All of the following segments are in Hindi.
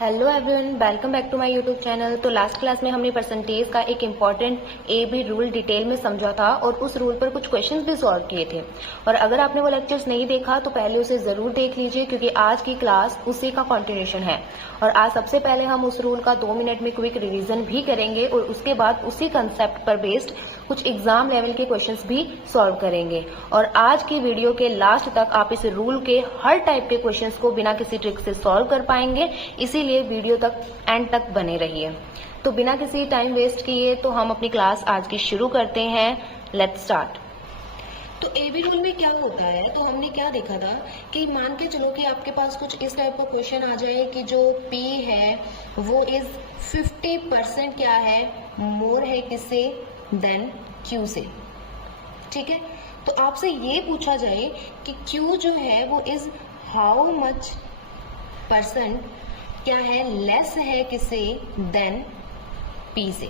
Hello everyone, welcome back to my YouTube channel. तो लास्ट क्लास में हमने परसेंटेज का एक important A B rule detail में समझा था और उस रूल पर कुछ क्वेश्चंस भी सॉल्व किए थे। और अगर आपने वो लेक्चर्स नहीं देखा तो पहले उसे जरूर देख लीजिए, क्योंकि आज की क्लास उसी का कंटिन्यूशन है। और आज सबसे पहले हम उस रूल का 2 मिनट में क्विक रिविजन भी करेंगे और उसके बाद उसी कंसेप्ट पर बेस्ड कुछ एग्जाम लेवल के क्वेश्चंस भी सॉल्व करेंगे। और आज की वीडियो के लास्ट तक आप इस रूल के हर टाइप के क्वेश्चंस को बिना किसी ट्रिक से सॉल्व कर पाएंगे, इसीलिए वीडियो तक एंड तक बने रहिए। तो बिना किसी टाइम वेस्ट किए तो हम अपनी क्लास आज की शुरू करते हैं। Let's start. तो एबी रूल में क्या होता है, तो हमने क्या देखा था कि मान के चलो कि आपके पास कुछ इस टाइप का क्वेश्चन आ जाए कि जो P है वो इज 50% क्या है, मोर है किससे देन Q से। ठीक है, तो आपसे ये पूछा जाए कि Q जो है वो इज हाउ मच परसेंट क्या है, लेस है किससे देन P से।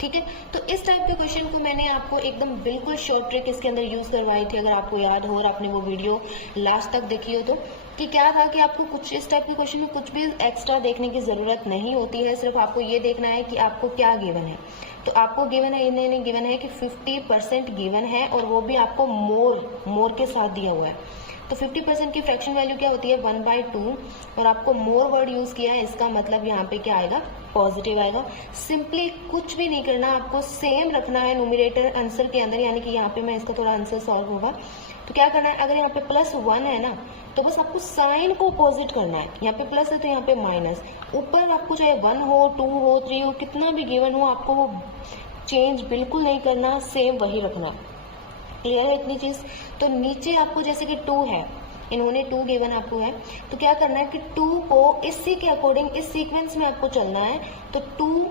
ठीक है, तो इस टाइप के क्वेश्चन को मैंने आपको एकदम बिल्कुल शॉर्ट ट्रिक इसके अंदर यूज करवाई थी, अगर आपको याद हो और आपने वो वीडियो लास्ट तक देखी हो तो। कि क्या था कि आपको कुछ इस टाइप के क्वेश्चन में कुछ भी एक्स्ट्रा देखने की जरूरत नहीं होती है, सिर्फ आपको ये देखना है कि आपको क्या गिवन है। तो आपको गिवन है, इन्हें गिवन है कि 50% गिवन है और वो भी आपको मोर के साथ दिया हुआ है। तो 50% की फ्रैक्शन वैल्यू क्या होती है, 1/2, और आपको मोर वर्ड यूज किया है, इसका मतलब यहाँ पे क्या आएगा, पॉजिटिव आएगा। सिंपली कुछ भी नहीं करना, आपको सेम रखना है न्यूमरेटर आंसर के अंदर, यानी कि यहाँ पे मैं इसका थोड़ा आंसर सॉल्व होगा तो क्या करना है, अगर यहाँ पे +1 है ना तो बस आपको साइन को अपोजिट करना है। यहाँ पे प्लस है तो यहाँ पे माइनस, ऊपर आपको चाहे 1 हो 2 हो 3 हो कितना भी गिवन हो, आपको वो चेंज बिल्कुल नहीं करना, सेम वही रखना है। क्लियर है इतनी चीज। तो नीचे आपको जैसे कि 2 है, इन्होंने 2 गिवन आपको है, तो क्या करना है कि 2 को इसी के अकॉर्डिंग इस सीक्वेंस में आपको चलना है। तो 2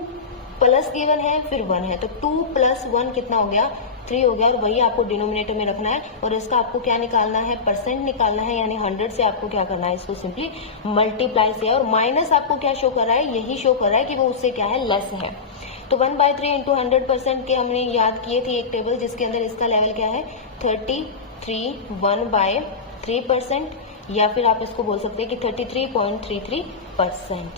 प्लस गिवन है फिर 1 है, तो 2 + 1 कितना हो गया, 3 हो गया, और वही आपको डिनोमिनेटर में रखना है। और इसका आपको क्या निकालना है, परसेंट निकालना है, यानी 100 से आपको क्या करना है, इसको सिंपली मल्टीप्लाई से। और माइनस आपको क्या शो कर रहा है, यही शो कर रहा है कि वो उससे क्या है, लेस है। तो 1/3 इंटू 100% के हमने याद किए थे एक टेबल, जिसके अंदर इसका लेवल क्या है 33 1/3%, या फिर आप इसको बोल सकते हैं कि 33.33%।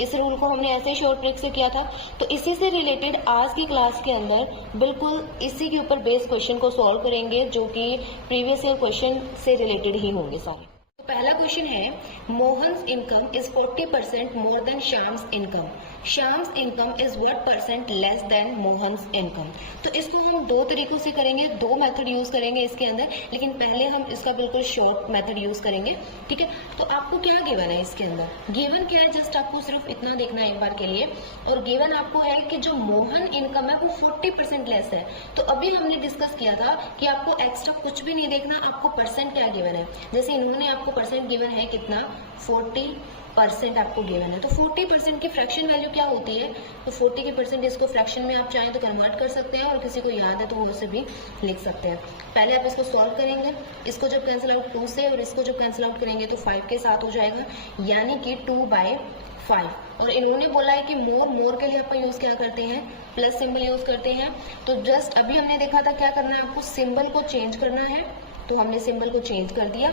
इस रूल को हमने ऐसे शॉर्ट ट्रिक से किया था। तो इसी से रिलेटेड आज की क्लास के अंदर बिल्कुल इसी के ऊपर बेस्ड क्वेश्चन को सॉल्व करेंगे, जो कि प्रीवियस ईयर क्वेश्चन से रिलेटेड ही होंगे सारे। पहला क्वेश्चन है, Mohan's income is 40% more than Shyam's income. Shyam's income is what percent less than Mohan's income. तो इसको हम 2 तरीकों से करेंगे, 2 मेथड यूज करेंगे इसके अंदर, लेकिन पहले हम इसका बिल्कुल शॉर्ट मेथड यूज करेंगे। ठीक है, तो आपको क्या गिवन है इसके अंदर, गिवन क्या है, जस्ट आपको सिर्फ इतना देखना है एक बार के लिए। और गिवन आपको है कि जो मोहन इनकम है वो 40% लेस है। तो अभी हमने डिस्कस किया था कि आपको एक्स्ट्रा कुछ भी नहीं देखना, आपको परसेंट क्या गिवन है। जैसे इन्होंने आपको परसेंट गिवन है कितना, 40% आपको गिवन है। तो 40% की फ्रैक्शन वैल्यू क्या होती है, तो 40 के परसेंट इसको फ्रैक्शन में आप चाहें तो कन्वर्ट कर सकते हैं, और किसी को याद है तो वो उसे भी लिख सकते हैं। पहले आप इसको सॉल्व करेंगे, इसको जब कैंसिल आउट 2 से और इसको जब कैंसिल आउट करेंगे तो 5 के साथ हो जाएगा, यानी कि 2/5। और इन्होंने बोला है कि मोर के लिए आपका यूज क्या करते हैं, प्लस सिंबल यूज करते हैं। तो जस्ट अभी हमने देखा था क्या करना है, आपको सिंबल को चेंज करना है, तो हमने सिंबल को चेंज कर दिया।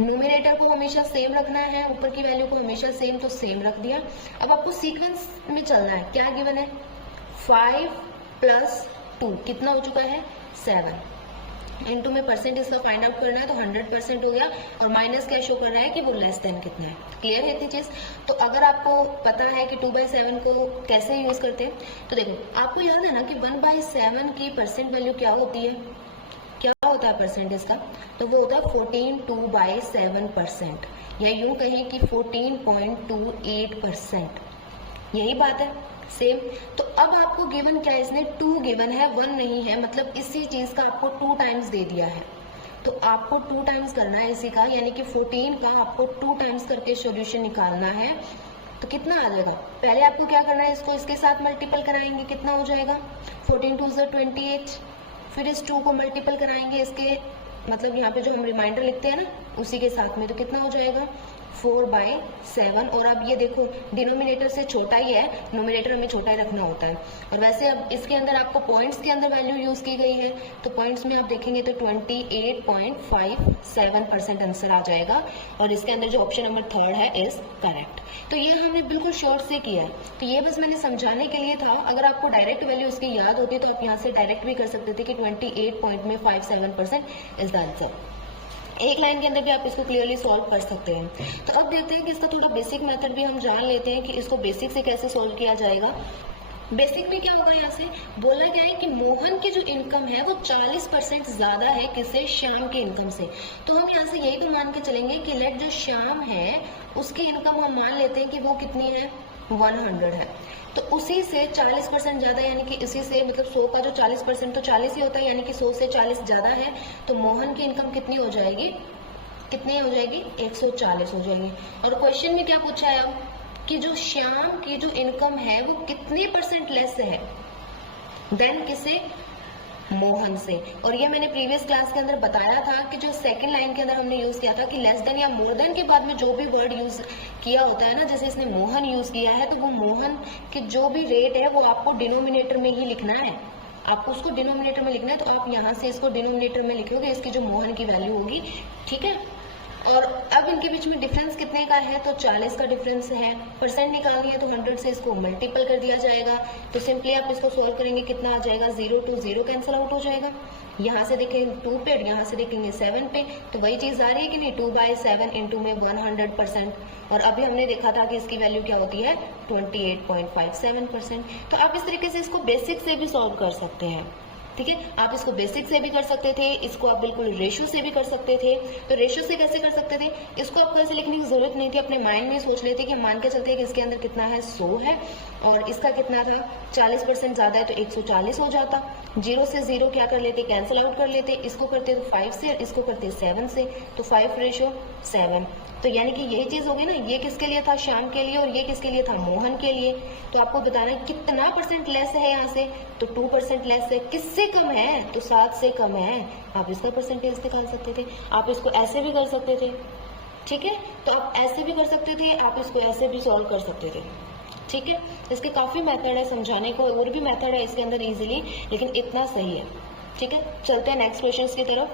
न्यूमरेटर को हमेशा सेम रखना है, ऊपर की वैल्यू को हमेशा सेम, तो सेम रख दिया। अब आपको सीक्वेंस में चलना है, क्या गिवन है, 5 + 2 कितना हो चुका है, 7। इनटू में परसेंट इसका फाइंड आउट करना है, तो 100% हो गया, और माइनस क्या शो कर रहा है कि वो लेस देन कितना है। क्लियर है इतनी चीज। तो अगर आपको पता है कि 2/7 को कैसे यूज करते हैं, तो देखो आपको याद है ना कि 1/7 की परसेंट वैल्यू क्या होती है, क्या होता है परसेंटेज का, तो वो होता है 14 2/7%, या यूं कहें कि 14.28%। यही बात है सेम। तो अब आपको गिवन क्या है, इसने 2 गिवन है, 1 नहीं है, मतलब इसी चीज का आपको 2 टाइम्स दे दिया है। तो आपको 2 टाइम्स करना है इसी का, यानी कि 14 का आपको 2 टाइम्स करके सॉल्यूशन निकालना है। तो कितना आ जाएगा, पहले आपको क्या करना है, इसको इसके साथ मल्टीपल कराएंगे, कितना हो जाएगा, 14 2 28। फिर इस 2 को मल्टीपल कराएंगे इसके, मतलब यहाँ पे जो हम रिमाइंडर लिखते हैं ना उसी के साथ में, तो कितना हो जाएगा 4/7। और अब ये देखो डिनोमिनेटर से छोटा ही है, नोमिनेटर हमें छोटा ही रखना होता है। और वैसे अब इसके अंदर आपको पॉइंट्स के अंदर वैल्यू यूज की गई है, तो पॉइंट्स में आप देखेंगे तो 28.57% आंसर आ जाएगा। और इसके अंदर जो ऑप्शन नंबर 3 है इज करेक्ट। तो ये हमने बिल्कुल शॉर्ट से किया है, तो ये बस मैंने समझाने के लिए था। अगर आपको डायरेक्ट वैल्यू इसकी याद होती तो आप यहाँ से डायरेक्ट भी कर सकते थे कि 28.57% इज द आंसर। एक लाइन के अंदर भी आप इसको क्लियरली सॉल्व कर सकते हैं। तो अब देखते हैं कि इसका थोड़ा बेसिक मेथड भी हम जान लेते हैं कि इसको बेसिक से कैसे सॉल्व किया जाएगा। बेसिक में क्या होगा, यहाँ से बोला गया है कि मोहन की जो इनकम है वो 40% ज्यादा है किससे, श्याम की इनकम से। तो हम यहाँ से यही तो मान के चलेंगे कि लेट जो श्याम है उसकी इनकम हम मान लेते हैं कि वो कितनी है, 100 है। तो उसी से 40% ज्यादा, यानी कि इसी से मतलब 100 का जो 40% तो 40 ही होता है, यानी कि 100 से 40 ज्यादा है। तो मोहन की इनकम कितनी हो जाएगी, 140 हो जाएगी। और क्वेश्चन में क्या पूछा है अब कि जो श्याम की जो इनकम है वो कितने % लेस है देन किसे, मोहन से। और ये मैंने प्रीवियस क्लास के अंदर बताया था कि जो सेकंड लाइन के अंदर हमने यूज किया था कि लेस देन या मोर देन के बाद में जो भी वर्ड यूज किया होता है ना, जैसे इसने मोहन यूज किया है, तो वो मोहन के जो भी रेट है वो आपको डिनोमिनेटर में ही लिखना है, आपको उसको डिनोमिनेटर में लिखना है। तो आप यहाँ से इसको डिनोमिनेटर में लिखोगे, इसकी जो मोहन की वैल्यू होगी, ठीक है। और अब इनके बीच में डिफरेंस कितने का है, तो 40 का डिफरेंस है। परसेंट निकालनी है तो 100 से इसको मल्टीपल कर दिया जाएगा। तो सिंपली आप इसको सोल्व करेंगे, कितना आ जाएगा, 0 to 0 कैंसिल आउट हो जाएगा। यहाँ से देखेंगे 2 पे और यहाँ से देखेंगे 7 पे, तो वही चीज आ रही है कि नहीं, 2/7 इंटू में 100%। और अभी हमने देखा था कि इसकी वैल्यू क्या होती है, 28.57%। तो आप इस तरीके से इसको बेसिक से भी सॉल्व कर सकते हैं, ठीक है। आप इसको बेसिक से भी कर सकते थे, इसको आप बिल्कुल रेशो से भी कर सकते थे। तो रेशो से कैसे कर सकते थे, इसको आपको ऐसे लिखने की जरूरत नहीं थी, अपने माइंड में सोच लेते कि मान के चलते हैं कि इसके अंदर कितना है, 100 है और इसका कितना था, 40% ज्यादा है तो 140 हो जाता। 0 से 0 क्या कर लेते, कैंसिल आउट कर लेते। इसको करते तो 5 से, इसको करते 7 से, तो 5:7। तो यानी कि यही चीज होगी ना, ये किसके लिए था, श्याम के लिए, और ये किसके लिए था, मोहन के लिए। तो आपको बताना है कितना % लेस है यहाँ से, तो 2% लेस है। किससे कम है, तो 7 से कम है। आप इसका परसेंटेज निकाल सकते थे, आप इसको ऐसे भी कर सकते थे, ठीक है। तो आप ऐसे भी कर सकते थे, आप इसको ऐसे भी सॉल्व कर सकते थे, ठीक है। इसके काफी मेथड है समझाने को, और भी मेथड है इसके अंदर इजीली, लेकिन इतना सही है, ठीक है। चलते हैं नेक्स्ट क्वेश्चन की तरफ।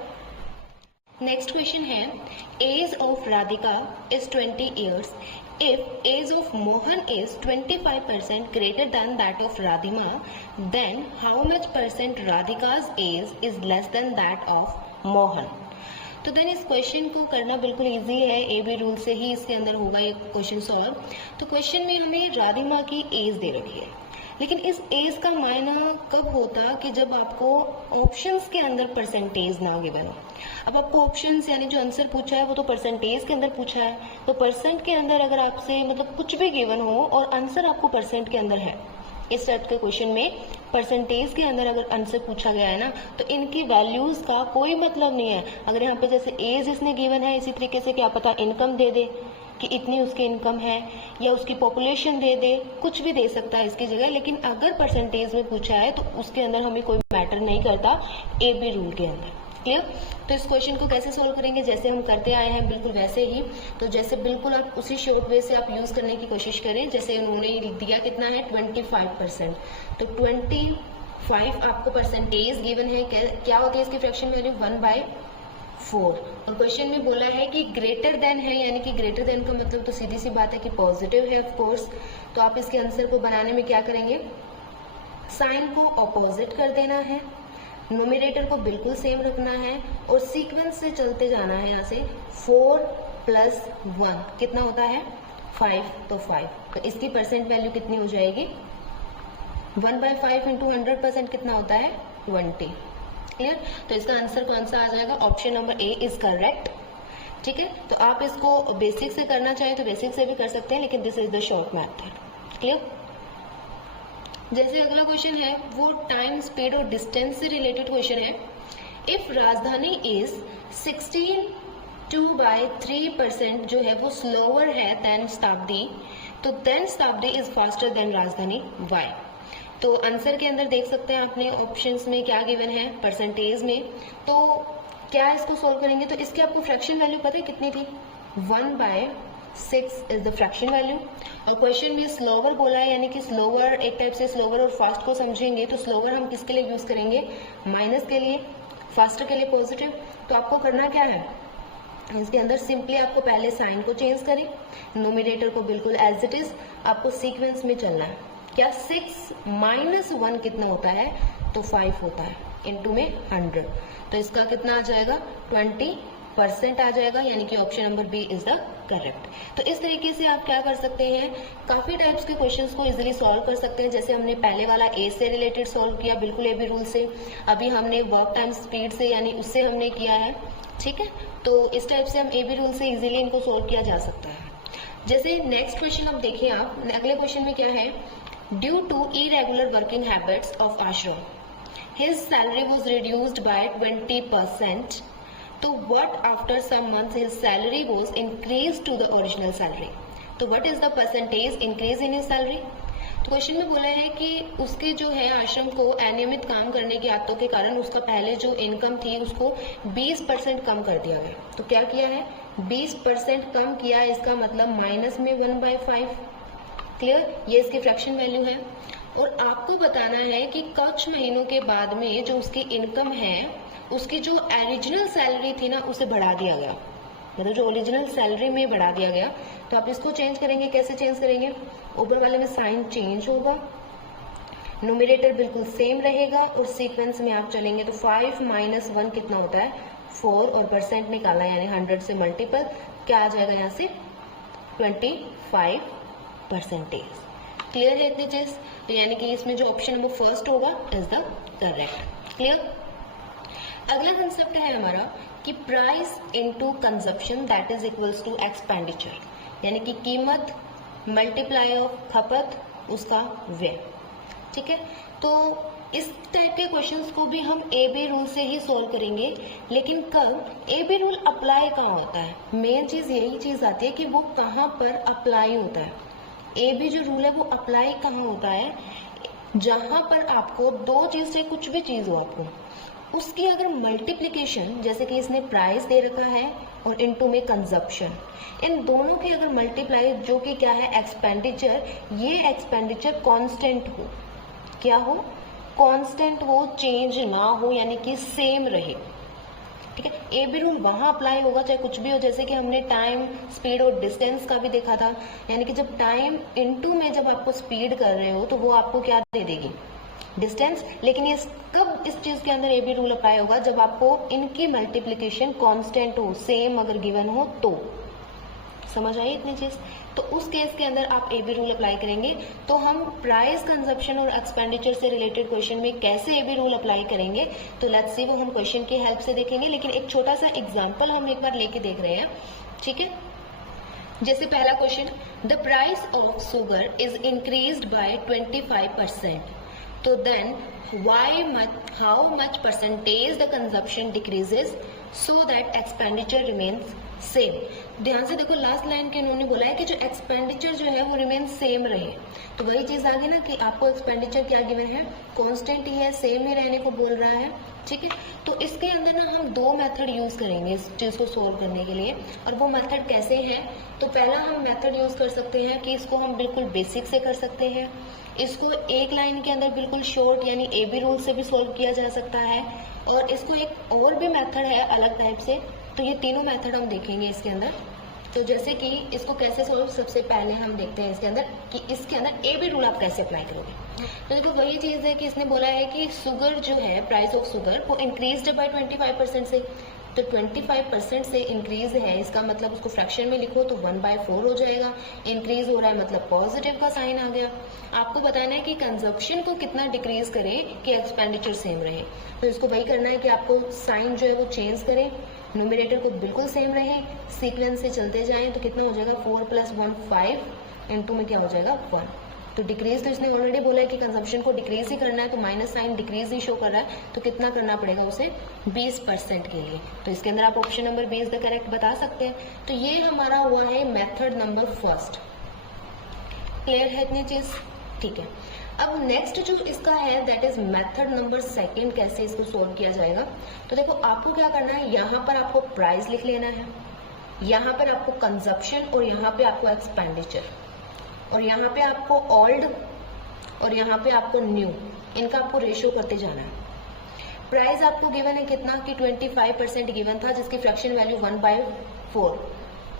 नेक्स्ट क्वेश्चन है, age of Radhika is 20 years. If age of Mohan is 25% greater than that of Radhima, then how much % Radhika's age is less than that of Mohan? तो देन इस क्वेश्चन को करना बिल्कुल इजी है, AB रूल से ही इसके अंदर होगा ये क्वेश्चन सॉल्व। तो क्वेश्चन में हमें राधिमा की एज दे रखी है, लेकिन इस एज का मायना कब होता कि जब आपको ऑप्शंस के अंदर परसेंटेज ना गिवन हो। अब आपको ऑप्शंस यानी जो आंसर पूछा है वो तो परसेंटेज के अंदर पूछा है, तो परसेंट के अंदर अगर आपसे मतलब कुछ भी गिवन हो और आंसर आपको परसेंट के अंदर है, इस टाइप के क्वेश्चन में परसेंटेज के अंदर अगर आंसर पूछा गया है ना, तो इनकी वैल्यूज का कोई मतलब नहीं है। अगर यहाँ पे जैसे एज इसने गिवन है, इसी तरीके से क्या पता इनकम दे दे कि इतनी उसकी इनकम है, या उसकी पॉपुलेशन दे दे, कुछ भी दे सकता है इसकी जगह। लेकिन अगर परसेंटेज में पूछा है तो उसके अंदर हमें कोई मैटर नहीं करता, AB रूल के अंदर। क्लियर। तो इस क्वेश्चन को कैसे सोल्व करेंगे, जैसे हम करते आए हैं बिल्कुल वैसे ही। तो जैसे बिल्कुल आप उसी शॉर्ट वे से आप यूज करने की कोशिश करें। जैसे उन्होंने दिया कितना है, 25%, तो 25 आपको परसेंटेज गिवन है, क्या होती है इसकी फ्रैक्शन वैल्यू, 1/4। और क्वेश्चन में बोला है कि ग्रेटर देन है, यानी कि ग्रेटर देन का मतलब तो सीधी सी बात है कि पॉजिटिव है ऑफ कोर्स। तो आप इसके आंसर को बनाने में क्या करेंगे, साइन को ऑपोजिट कर देना है, नोमिनेटर को बिल्कुल सेम रखना है और सीक्वेंस से चलते जाना है। यहाँ से 4 + 1 कितना होता है, 5, तो 5। तो इसकी परसेंट वैल्यू कितनी हो जाएगी, 1/5 इंटू 100% कितना होता है, 20। क्लियर। तो इसका आंसर कौन सा आ जाएगा, option number A is correct, ठीक है। तो आप इसको बेसिक से करना चाहें तो बेसिक से भी कर सकते हैं, लेकिन this is the short method. Clear. जैसे अगला क्वेश्चन है वो टाइम, स्पीड और डिस्टेंस से रिलेटेड क्वेश्चन है। इफ राजधानी इज 16.2/3% जो है वो स्लोअर है देन शताब्दी, तो देन शताब्दी इज फास्टर देन राजधानी, वाई। तो आंसर के अंदर देख सकते हैं आपने ऑप्शंस में क्या गिवन है, परसेंटेज में। तो क्या इसको सोल्व करेंगे, तो इसकी आपको फ्रैक्शन वैल्यू पता है कितनी थी, 1/4 6 इज द फ्रैक्शन वैल्यू। और क्वेश्चन में स्लोवर बोला है, यानी कि स्लोवर एक टाइप से स्लोवर और फास्ट को समझेंगे तो स्लोवर हम किसके लिए यूज करेंगे, माइनस के लिए, फास्टर के लिए पॉजिटिव। तो आपको करना क्या है, इसके अंदर सिंपली आपको पहले साइन को चेंज करें, नोमिनेटर को बिल्कुल एज इट इज, आपको सीक्वेंस में चलना है। क्या 6 माइनस 1 कितना होता है, तो 5 होता है, इनटू में 100, तो इसका कितना आ जाएगा 20% आ जाएगा, यानी कि option number B is the correct. तो इस तरीके से आप क्या कर सकते हैं, काफी टाइप्स के क्वेश्चंस को इजीली सॉल्व कर सकते हैं। जैसे हमने पहले वाला ए से रिलेटेड सॉल्व किया, बिल्कुल ए बी रूल से, अभी हमने वर्क टाइम स्पीड से यानी उससे हमने किया है, ठीक है। तो इस टाइप से हम ए बी रूल से इजीली इनको सोल्व किया जा सकता है। जैसे नेक्स्ट क्वेश्चन आप देखिए, आप अगले क्वेश्चन में क्या है, due to irregular working habits of Ashram his salary was reduced by 20%, तो what after some months his salary was increased to the original salary, तो what is the percentage increase in his salary. तो क्वेश्चन में बोला है कि उसके जो है आश्रम को अनियमित काम करने की आदतों के कारण उसका पहले जो इनकम थी उसको 20% कम कर दिया गया। तो क्या किया है, 20% कम किया, इसका मतलब माइनस में 1/5। क्लियर, ये इसकी फ्रैक्शन वैल्यू है। और आपको बताना है कि कुछ महीनों के बाद में जो उसकी इनकम है उसकी जो ओरिजिनल सैलरी थी ना उसे बढ़ा दिया गया, मतलब जो ओरिजिनल सैलरी में बढ़ा दिया गया। तो आप इसको चेंज करेंगे, कैसे चेंज करेंगे, ऊपर वाले में साइन चेंज होगा, न्यूमरेटर बिल्कुल सेम रहेगा और सीक्वेंस में आप चलेंगे तो 5 माइनस 1 कितना होता है 4, और परसेंट निकाला यानी 100 से मल्टीपल, क्या आ जाएगा यहाँ से 25%। क्लियर है इतनी चीज, तो यानी कि इसमें जो ऑप्शन नंबर फर्स्ट होगा इज द करेक्ट। क्लियर। अगला कंसेप्ट है हमारा कि price into consumption that is equals to expenditure, यानी कि कीमत मल्टीप्लाई ऑफ खपत उसका व्यय, ठीक है। तो इस टाइप के क्वेश्चंस को भी हम ए बी रूल से ही सॉल्व करेंगे, लेकिन कब ए बी रूल अप्लाई कहाँ होता है, मेन चीज यही चीज आती है कि वो कहाँ पर अप्लाई होता है। ए बी जो रूल है वो अप्लाई कहाँ होता है, जहां पर आपको दो चीज से कुछ भी चीज हो आपको उसकी अगर मल्टीप्लिकेशन, जैसे कि इसने प्राइस दे रखा है और इनटू में कंजप्शन, इन दोनों की अगर मल्टीप्लाई जो कि क्या है एक्सपेंडिचर, ये एक्सपेंडिचर कांस्टेंट हो, क्या हो, कांस्टेंट हो, चेंज ना हो, यानी कि सेम रहे, ठीक है। ए बी रूल वहां अप्लाई होगा चाहे कुछ भी हो, जैसे कि हमने टाइम, स्पीड और डिस्टेंस का भी देखा था, यानी कि जब टाइम इनटू में जब आपको स्पीड कर रहे हो तो वो आपको क्या दे देगी, डिस्टेंस। लेकिन ये कब इस चीज के अंदर ए बी रूल अप्लाई होगा, जब आपको इनकी मल्टीप्लिकेशन कांस्टेंट हो, सेम अगर गिवन हो तो। समझ आई इतनी चीज, तो उस केस के अंदर आप ए बी रूल अप्लाई करेंगे। तो हम प्राइस, कंजप्शन और एक्सपेंडिचर से रिलेटेड क्वेश्चन में कैसे ए बी रूल अप्लाई करेंगे, तो लेट्स सी, वो हम क्वेश्चन की हेल्प से देखेंगे। लेकिन एक छोटा सा एग्जांपल हम एक बार लेके देख रहे हैं, ठीक है। जैसे पहला question, the price of sugar is increased bye 25%, तो then how much percentage the consumption decreases so that expenditure remains same। ध्यान से देखो, लास्ट लाइन के इन्होंने बोला है कि जो एक्सपेंडिचर जो है वो रिमेन सेम रहे, तो वही चीज आ गई ना कि आपको एक्सपेंडिचर क्या गिवन है, कांस्टेंट ही है, सेम ही रहने को बोल रहा है, ठीक है। तो इसके अंदर ना हम दो मेथड यूज करेंगे इस चीज को सोल्व करने के लिए, और वो मेथड कैसे है, तो पहला हम मेथड यूज कर सकते हैं कि इसको हम बिल्कुल बेसिक से कर सकते हैं, इसको एक लाइन के अंदर बिल्कुल शॉर्ट यानी ए बी रूल से भी सोल्व किया जा सकता है, और इसको एक और भी मेथड है अलग टाइप से। तो ये तीनों मेथड हम देखेंगे इसके अंदर। तो जैसे कि इसको कैसे सोल्व, सबसे पहले हम देखते हैं इसके अंदर कि इसके अंदर ए बी रूल आप कैसे अप्लाई करोगे। तो देखो वही चीज है कि इसने बोला है कि शुगर जो है, प्राइस ऑफ शुगर वो इंक्रीज्ड बाय 25% से, तो 25% से इंक्रीज है, इसका मतलब उसको फ्रैक्शन में लिखो तो 1/4 हो जाएगा। इंक्रीज हो रहा है मतलब पॉजिटिव का साइन आ गया। आपको बताना है कि कंजप्शन को कितना डिक्रीज करें कि एक्सपेंडिचर सेम रहे, तो इसको वही करना है कि आपको साइन जो है वो चेंज करें, न्यूमरेटर को बिल्कुल सेम रहे, सीक्वेंस से चलते जाएं तो कितना हो जाएगा 4 + 1 5, इनटू में क्या हो जाएगा 1। तो डिक्रीज तो इसने ऑलरेडी बोला है कि कंजप्शन को डिक्रीज ही करना है, तो माइनस साइन डिक्रीज ही शो कर रहा है, तो कितना करना पड़ेगा उसे 20% के लिए। तो इसके अंदर आप option number B is the correct बता सकते हैं। तो ये हमारा हुआ है मेथड नंबर फर्स्ट। क्लियर है इतनी चीज, ठीक है। अब नेक्स्ट जो इसका है that is method number second, कैसे इसको सोल्व किया जाएगा। तो देखो आपको क्या करना है, यहाँ पर आपको प्राइस लिख लेना है, यहाँ पर आपको कंजप्शन और यहाँ पे आपको एक्सपेंडिचर, और यहाँ पे आपको ओल्ड और यहाँ पे आपको न्यू, इनका आपको रेशियो करते जाना है। प्राइस आपको गिवन है कितना कि 25% गिवन था, जिसकी फ्रैक्शन वैल्यू 1/4,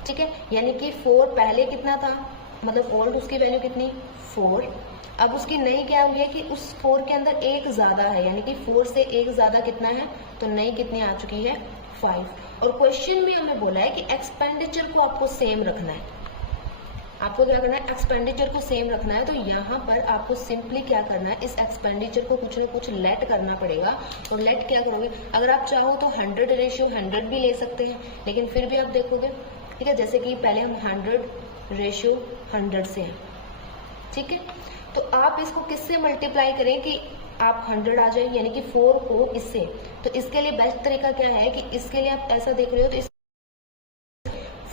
ठीक है। यानी कि 4 पहले कितना था, मतलब ओल्ड उसकी वैल्यू कितनी 4, अब उसकी नई क्या हुई है कि उस 4 के अंदर एक ज्यादा है, यानी कि 4 से एक ज्यादा कितना है, तो नई कितनी आ चुकी है 5। और क्वेश्चन में हमें बोला है कि एक्सपेंडिचर को आपको सेम रखना है। आपको क्या करना है, एक्सपेंडिचर को सेम रखना है। तो यहाँ पर आपको सिंपली क्या करना है, इस एक्सपेंडिचर को कुछ ना कुछ लेट करना पड़ेगा। और लेट क्या करोगे, अगर आप चाहो तो 100:100 भी ले सकते हैं, लेकिन फिर भी आप देखोगे, ठीक है, जैसे कि पहले हम 100:100 से हैं, ठीक है। तो आप इसको किससे मल्टीप्लाई करें कि आप 100 आ जाए, यानी कि 4 को इससे। तो इसके लिए बेस्ट तरीका क्या है कि इसके लिए आप ऐसा देख रहे हो तो इस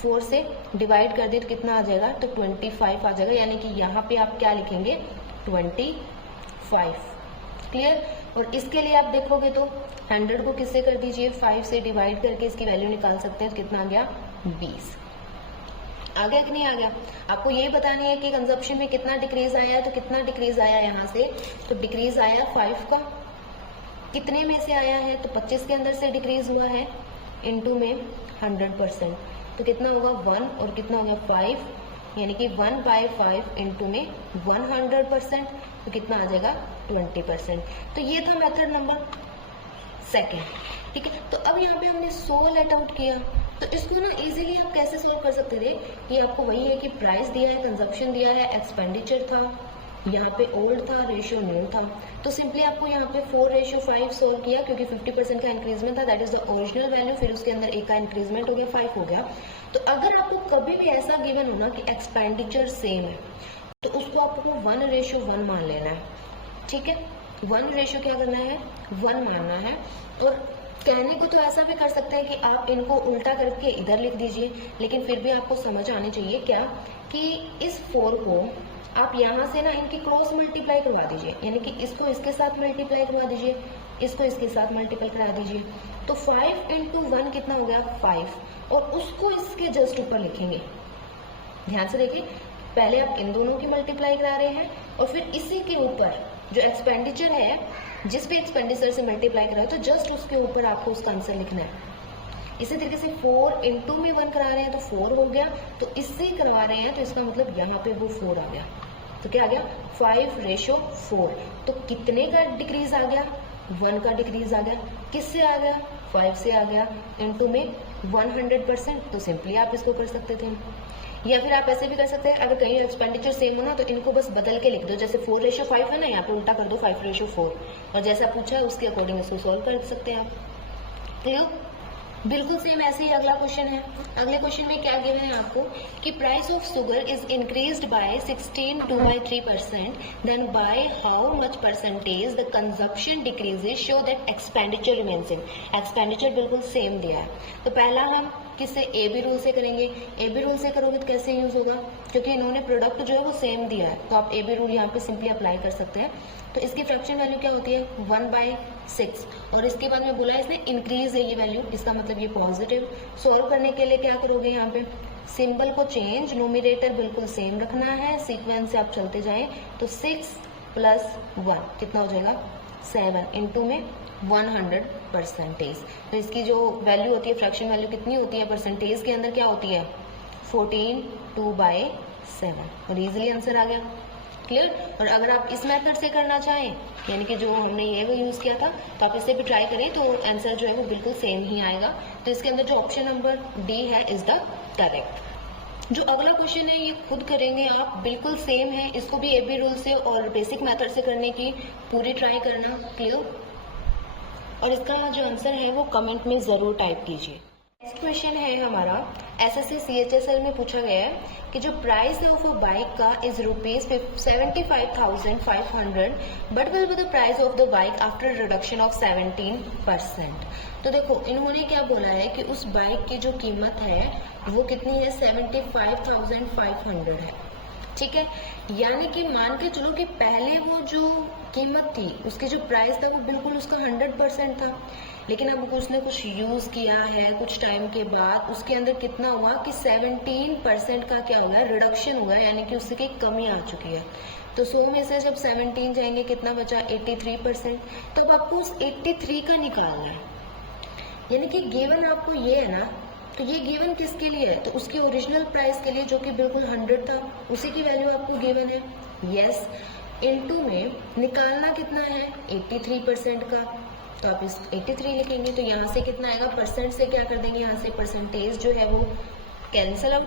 4 से डिवाइड कर दिए तो कितना आ जाएगा, तो 25 आ जाएगा। यानी कि यहाँ पे आप क्या लिखेंगे 25, क्लियर। और इसके लिए आप देखोगे तो 100 को किससे कर दीजिए, 5 से डिवाइड करके इसकी वैल्यू निकाल सकते हैं, तो कितना आ गया 20। आ गया कि नहीं आ गया। आपको ये बतानी है कि कंजप्शन में कितना डिक्रीज आया है, तो कितना डिक्रीज आया यहाँ से, तो डिक्रीज आया 5 का, कितने में से आया है, तो 25 के अंदर से डिक्रीज हुआ है, इनटू में 100%, तो कितना होगा 1 और कितना होगा 5, यानी कि 1/5 इनटू में 100%, तो कितना आ जाएगा 20%। तो ये था मेथड नंबर सेकेंड, ठीक है। तो अब यहाँ पे हमने 100 लेट आउट किया, तो इसको ना इजीली आप कैसे सोल्व कर सकते थे कि आपको वही है कि प्राइस दिया है, कंजप्शन दिया है, एक्सपेंडिचर था, यहाँ पे ओल्ड था, रेशियो न्यू था। तो सिंपली आपको यहाँ पे 4:5 सोल्व किया, क्योंकि 50% का इंक्रीजमेंट था, that is the original value, फिर उसके अंदर एक का इंक्रीजमेंट हो गया, 5 हो गया। तो अगर आपको कभी भी ऐसा गिवन हो ना कि एक्सपेंडिचर सेम है, तो उसको आपको 1:1 मान लेना है, ठीक है। 1 क्या करना है, 1 मानना है। और कहने को तो ऐसा भी कर सकते हैं कि आप इनको उल्टा करके इधर लिख दीजिए, लेकिन फिर भी आपको समझ आनी चाहिए क्या कि इस 4 को आप यहाँ से ना इनकी क्रॉस मल्टीप्लाई करवा दीजिए, यानी कि इसको इसके साथ मल्टीप्लाई करवा दीजिए, इसको इसके साथ मल्टीप्लाई करा दीजिए। तो 5 × 1 कितना हो गया 5, और उसको इसके जस्ट ऊपर लिखेंगे। ध्यान से देखिए, पहले आप इन दोनों की मल्टीप्लाई करा रहे हैं, और फिर इसी के ऊपर जो एक्सपेंडिचर है, जिस पे एक्सपेंडिचर से मल्टीप्लाई करा है, तो जस्ट उसके ऊपर आपको उसका आंसर लिखना है। इसी तरीके से 4 × में 1 करा रहे हैं तो 4 हो गया, तो इससे करवा रहे हैं तो इसका मतलब यहाँ पे वो 4 आ गया, तो क्या आ गया 5:4। तो कितने का डिक्रीज आ गया, 1 का डिक्रीज आ गया, किससे आ गया 5 से आ गया, इनटू में 100%। तो सिंपली आप इसको कर सकते थे, या फिर आप ऐसे भी कर सकते हैं, अगर कहीं एक्सपेंडिचर सेम हो ना तो इनको बस बदल के लिख दो, जैसे 4:5 है ना, यहाँ पे उल्टा कर दो 5:4, और जैसा पूछा है उसके अकॉर्डिंग इसको सॉल्व कर सकते हैं आप। क्लियर, बिल्कुल सेम ऐसे ही अगला क्वेश्चन है। अगले क्वेश्चन में क्या गिवन है आपको कि price of sugar is increased by 16.2/3%, then by how much percentage the consumption decreases, show that expenditure remains same. Expenditure बिल्कुल सेम दिया है, तो पहला हम किससे, ए बी रूल से करेंगे। ए बी रूल से करोगे तो कैसे यूज होगा, क्योंकि इन्होंने प्रोडक्ट जो है वो सेम दिया है, तो आप ए बी रूल यहाँ पे सिंपली अप्लाई कर सकते हैं। तो इसकी फ्रैक्शन वैल्यू क्या होती है 1/6, और इसके बाद में बोला इसने इंक्रीज है ये वैल्यू, इसका मतलब ये पॉजिटिव। सॉल्व करने के लिए क्या करोगे, यहाँ पे सिंबल को चेंज, नोमिनेटर बिल्कुल सेम रखना है, सीक्वेंस से आप चलते जाएं, तो 6 + 1 कितना हो जाएगा 7, इनटू में 100%। तो इसकी जो वैल्यू होती है, फ्रैक्शन वैल्यू कितनी होती है, परसेंटेज के अंदर क्या होती है 14/2/7, और इजीली आंसर आ गया। क्लियर। और अगर आप इस मेथड से करना चाहें, यानी कि जो हमने ये वो यूज किया था, तो आप इससे भी ट्राई करें, तो आंसर जो है वो बिल्कुल सेम ही आएगा। तो इसके अंदर जो ऑप्शन नंबर डी है इज द करेक्ट। जो अगला क्वेश्चन है ये खुद करेंगे आप, बिल्कुल सेम है, इसको भी एबी रूल से और बेसिक मेथड से करने की पूरी ट्राई करना। क्लियर, और इसका जो आंसर है वो कमेंट में जरूर टाइप कीजिए। नेक्स्ट क्वेश्चन है हमारा एसएससी CHSL में पूछा गया है कि जो प्राइस ऑफ अ बाइक का is ₹75,500, but will be the price of the bike after reduction of 17%। तो देखो इन्होंने क्या बोला है कि उस बाइक की जो कीमत है वो कितनी है 75,500 है, ठीक है। यानी कि मान के चलो कि पहले वो जो कीमत थी उसकी जो प्राइस था वो बिल्कुल उसका 100% था, लेकिन अब उसने कुछ यूज़ किया है कुछ टाइम के बाद, उसके अंदर कितना हुआ कि 17% का क्या हुआ है, रिडक्शन हुआ है, यानी कि उससे की कमी आ चुकी है। तो 100 में से जब 17 जाएंगे कितना बचा, 83%। तो अब आपको उस 83 का निकालना है, यानी कि गिवन आपको ये है ना, तो ये गिवन किसके लिए है, तो उसकी ओरिजिनल प्राइस के लिए जो कि बिल्कुल 100 था, उसी की वैल्यू आपको गिवन है। यस, इनटू में निकालना कितना है, 83% का, तो आप इस 83 लिखेंगे, तो यहाँ से कितना आएगा, परसेंट से क्या कर देंगे, यहाँ से परसेंटेज जो है वो कैंसिल आउट,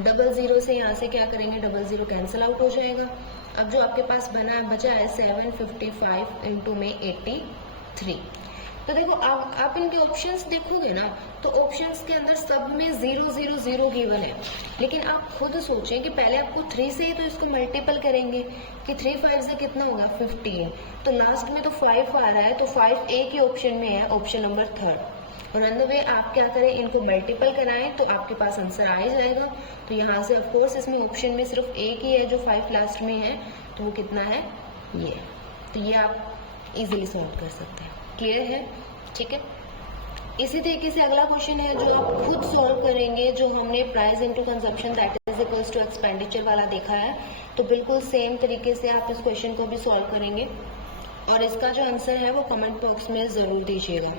00 से यहाँ से क्या करेंगे, 00 कैंसिल आउट हो जाएगा। अब जो आपके पास बचा है 755 इंटू में 83। तो देखो आप इनके ऑप्शंस देखोगे ना, तो ऑप्शंस के अंदर सब में 0 0 0 गिवन है, लेकिन आप खुद सोचें कि पहले आपको 3 से तो इसको मल्टीपल करेंगे कि 3 5 से कितना होगा 15, तो लास्ट में तो 5 आ रहा है, तो 5 एक ही ऑप्शन में है, ऑप्शन नंबर 3। और अंदर वे आप क्या करें, इनको मल्टीपल कराएं तो आपके पास आंसर आ ही जाएगा। तो यहाँ से ऑफकोर्स इसमें ऑप्शन में सिर्फ एक ही है जो 5 लास्ट में है, तो वो कितना है, ये। तो ये आप इजीली सॉल्व कर सकते हैं। क्लियर है, ठीक है। इसी तरीके से अगला क्वेश्चन है जो आप खुद सॉल्व करेंगे, जो हमने price into consumption that is equals to expenditure वाला देखा है, तो बिल्कुल सेम तरीके से आप इस क्वेश्चन को भी सॉल्व करेंगे और इसका जो आंसर है वो कमेंट बॉक्स में जरूर दीजिएगा।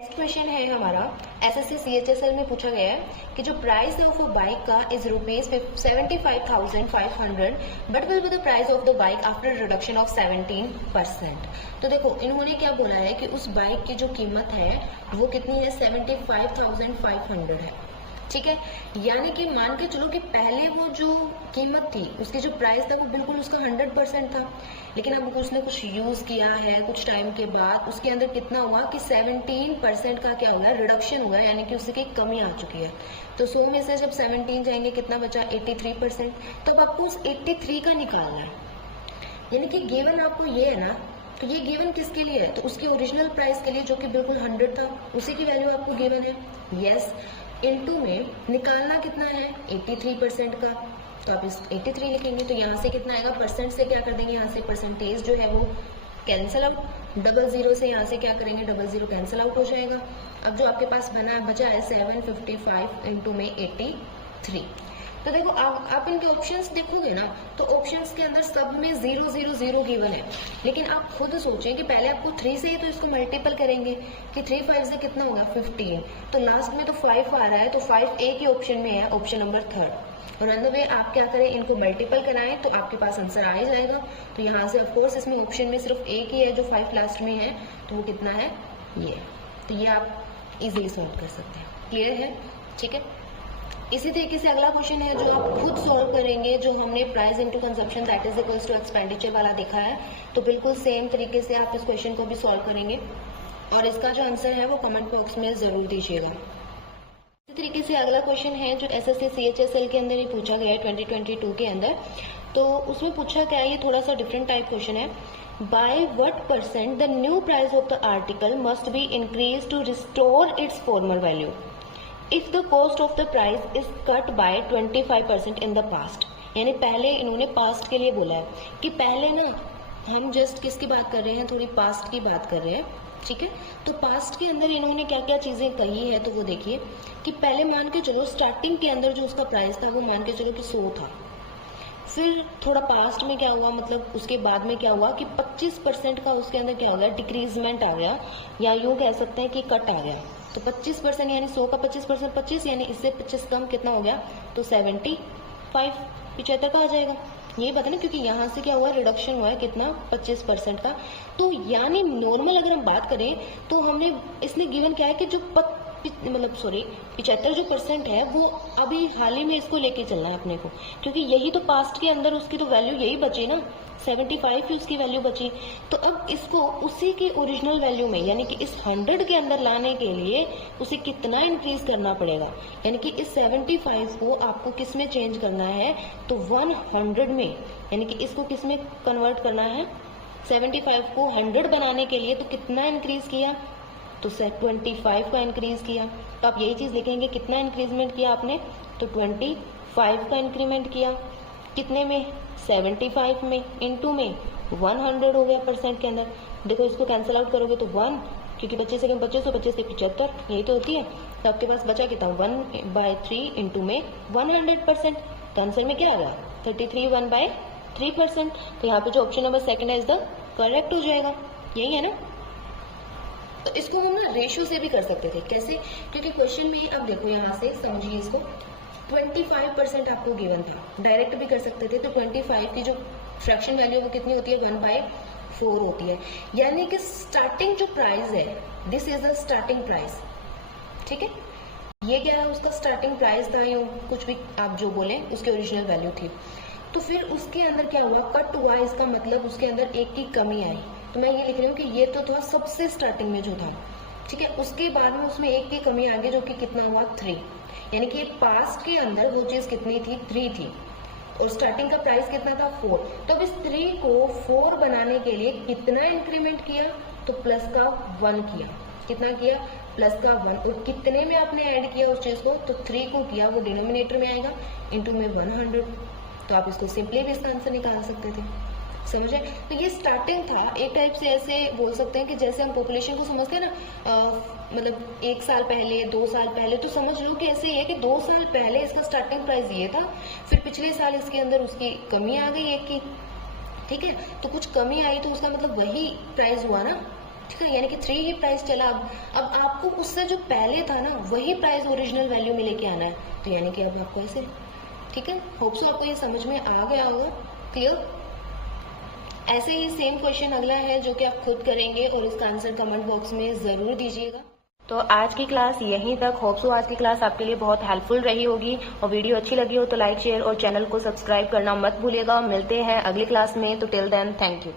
नेक्स्ट क्वेश्चन है हमारा एसएससी CHSL में पूछा गया है कि जो प्राइस है ऑफ अ बाइक का is ₹75,500 but will be the price of the bike after reduction of 17%। तो देखो इन्होंने क्या बोला है कि उस बाइक की जो कीमत है वो कितनी है, 75,500 है, ठीक है। यानी कि मान के चलो कि पहले वो जो कीमत थी उसकी जो प्राइस था वो बिल्कुल उसका 100% था, लेकिन अब उसने कुछ यूज़ किया है कुछ टाइम के बाद, उसके अंदर कितना हुआ कि 17% का क्या हुआ है, रिडक्शन हुआ है, यानी कि उससे की कमी आ चुकी है। तो 100 में से जब 17 जाएंगे कितना बचा, 83%। तो अब आपको उस 83 का निकालना है, यानी कि गिवन आपको ये है ना, तो ये गिवन किसके लिए है, तो उसकी ओरिजिनल प्राइस के लिए जो कि बिल्कुल 100 था, उसी की वैल्यू आपको गिवन है। यस, इनटू में निकालना कितना है, 83% का, तो आप इस 83 लिखेंगे, तो यहाँ से कितना आएगा, परसेंट से क्या कर देंगे, यहाँ से परसेंटेज जो है वो कैंसिल आउट, 00 से यहाँ से क्या करेंगे, 00 कैंसिल आउट हो जाएगा। अब जो आपके पास बचा है 755 इंटू में 83। तो देखो आप इनके ऑप्शंस देखोगे ना, तो ऑप्शंस के अंदर सब में 0 0 0 गिवन है, लेकिन आप खुद सोचें कि पहले आपको 3 से तो इसको मल्टीपल करेंगे कि 3 5 से कितना होगा 15, तो लास्ट में तो 5 आ रहा है, तो 5 एक ही ऑप्शन में है, ऑप्शन नंबर 3। और अंदर वे आप क्या करें, इनको मल्टीपल कराएं तो आपके पास आंसर आ ही जाएगा। तो यहाँ से ऑफकोर्स इसमें ऑप्शन में सिर्फ एक ही है जो 5 लास्ट में है, तो वो कितना है, ये। तो ये आप इजीली सॉल्व कर सकते हैं। क्लियर है, ठीक है। इसी तरीके से अगला क्वेश्चन है जो आप खुद सॉल्व करेंगे, जो हमने price into consumption that is equals to expenditure वाला देखा है, तो बिल्कुल सेम तरीके से आप इस क्वेश्चन को भी सॉल्व करेंगे और इसका जो आंसर है वो कमेंट बॉक्स में जरूर दीजिएगा। इसी तरीके से अगला क्वेश्चन है जो एसएससी CHSL के अंदर ही पूछा गया है 2022 के अंदर, तो उसमें पूछा क्या है, ये थोड़ा सा डिफरेंट टाइप क्वेश्चन है। By what percent the new price of the article must be increase to restore its former value if the cost of the price is cut by 25% in the past. यानी पहले इन्होंने पास्ट के लिए बोला है कि पहले ना, हम जस्ट किसकी बात कर रहे हैं, थोड़ी पास्ट की बात कर रहे हैं, ठीक है। तो पास्ट के अंदर इन्होंने क्या क्या चीजें कही है, तो वो देखिए कि पहले मान के चलो स्टार्टिंग के अंदर जो उसका प्राइस था वो मान के चलो कि 100 था, फिर थोड़ा पास्ट में क्या हुआ, मतलब उसके बाद में क्या हुआ कि 25% का उसके अंदर क्या हो गया, डिक्रीजमेंट आ गया, या यूँ कह सकते हैं कि कट आ गया। तो 25% यानी 100 का 25% 25, यानी इससे 25 कम कितना हो गया, तो 75 75 का आ जाएगा। यही बात है ना, क्योंकि यहाँ से क्या हुआ, रिडक्शन हुआ है कितना, 25% का। तो यानी नॉर्मल अगर हम बात करें तो हमने इसने गिवन क्या है कि जो 75 जो परसेंट है वो अभी हाल ही में इसको लेके चलना है अपने को, क्योंकि यही तो पास्ट के अंदर उसकी तो वैल्यू यही बची ना, 75 ही उसकी वैल्यू बची। तो अब इसको उसी की ओरिजिनल वैल्यू में, यानी कि इस 100 के अंदर लाने के लिए उसे कितना इंक्रीज करना पड़ेगा, यानी कि इस 75 को आपको किस में चेंज करना है, तो 100 में, यानी कि इसको किस में कन्वर्ट करना है, 75 को 100 बनाने के लिए तो कितना इंक्रीज किया, तो 25 का इंक्रीज किया। तो आप यही चीज लिखेंगे, कितना इंक्रीजमेंट किया आपने, तो 25 का इंक्रीमेंट किया। कितने में, 75 में, इनटू में 100 हो गया परसेंट के अंदर। देखो इसको कैंसिल आउट करोगे तो 1, क्योंकि 25 से 25 से 75 यही तो होती है। तो आपके पास बचा कितना, 1/3 इंटू में 100%। तो आंसर में क्या आ गया, 33 1/3%। तो यहाँ पे जो ऑप्शन नंबर सेकंड है इज द करेक्ट हो जाएगा, यही है ना। तो इसको हम ना रेशियो से भी कर सकते थे, कैसे, क्योंकि क्वेश्चन में अब देखो यहाँ से समझिए इसको, 25% आपको गिवन था, डायरेक्ट भी कर सकते थे। तो 25 की जो फ्रैक्शन वैल्यू वो कितनी होती है, 1/4 होती है। यानी कि स्टार्टिंग जो प्राइस है, this is the starting price, ठीक है। ये क्या है, उसका स्टार्टिंग प्राइस था, या कुछ भी आप जो बोले उसकी ओरिजिनल वैल्यू थी। तो फिर उसके अंदर क्या हुआ, कट हुआ, इसका मतलब उसके अंदर एक की कमी आई। तो मैं ये लिख रही हूँ कि ये तो था सबसे स्टार्टिंग में जो था, ठीक है। उसके बाद में उसमें एक की कमी आ गई, जो कि कितना हुआ, 3। यानी कि पास्ट के अंदर वो चीज कितनी थी, 3 थी, और स्टार्टिंग का प्राइस कितना था, 4। तो अब इस 3 को 4 बनाने के लिए कितना इंक्रीमेंट किया, तो प्लस का 1 किया। कितना किया, प्लस का 1। और कितने में आपने ऐड किया उस चीज को, तो 3 को किया, वो डिनोमिनेटर में आएगा, इंटू में 100। तो आप इसको सिंपली भी इसका आंसर निकाल सकते थे, समझे। तो ये स्टार्टिंग था, एक टाइप से ऐसे बोल सकते हैं कि जैसे हम पॉपुलेशन को समझते हैं ना, मतलब 1 साल पहले, 2 साल पहले, तो समझ लो कि ऐसे ही है कि 2 साल पहले इसका स्टार्टिंग प्राइस ये था, फिर पिछले साल इसके अंदर उसकी कमी आ गई एक की, ठीक है। तो कुछ कमी आई तो उसका मतलब वही प्राइस हुआ ना, ठीक है, यानी कि 3 ही प्राइस चला। अब आपको उससे जो पहले था ना, वही प्राइस ओरिजिनल वैल्यू में लेके आना है। तो यानी कि अब आपको ऐसे, ठीक है। होप सो आपको ये समझ में आ गया होगा, क्लियर। ऐसे ही सेम क्वेश्चन अगला है जो कि आप खुद करेंगे, और इसका आंसर कमेंट बॉक्स में जरूर दीजिएगा। तो आज की क्लास यहीं तक। होप सो आज की क्लास आपके लिए बहुत हेल्पफुल रही होगी, और वीडियो अच्छी लगी हो तो लाइक, शेयर और चैनल को सब्सक्राइब करना मत भूलिएगा। मिलते हैं अगली क्लास में, तो टिल देन थैंक यू।